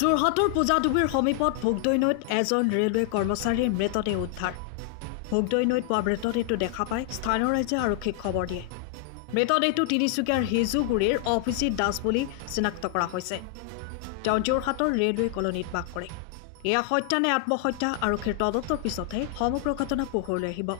যোৰহাটৰ পূজাডুবিৰ সমীপত ভোগদৈ নৈত এজন ৰেলৱে কৰ্মচাৰীৰ মৃতদেহ উদ্ধাৰ। ভোগদৈ নৈত পোৱা মৃতদেহটো দেখা পাই স্থানীয় ৰাইজে আৰক্ষীক খবৰ দিয়ে। মৃতদেহটো তিনিচুকীয়াৰ হিজুগুৰিৰ অভিজিত দাস বুলি চিনাক্ত কৰা হৈছে। তেওঁ যোৰহাটৰ ৰেলৱে কলনীত বাস কৰে। এয়া হত্যা নে আত্মহত্যা আৰক্ষীৰ তদন্তৰ পিছতহে সমগ্ৰ ঘটনা পোহৰলৈ আহিব।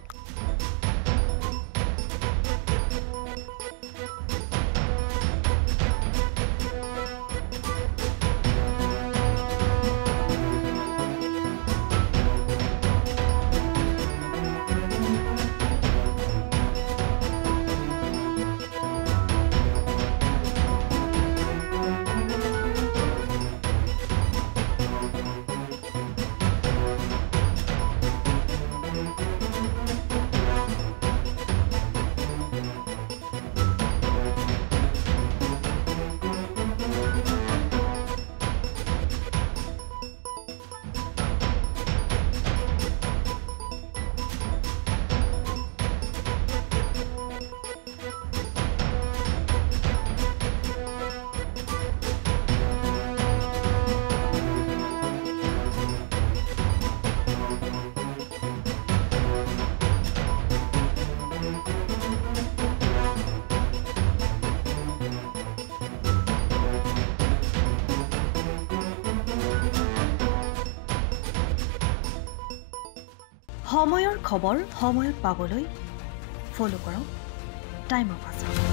সময়ৰ খবৰ সময়ত পাবলৈ ফলো কৰক টাইম অফ আছাম।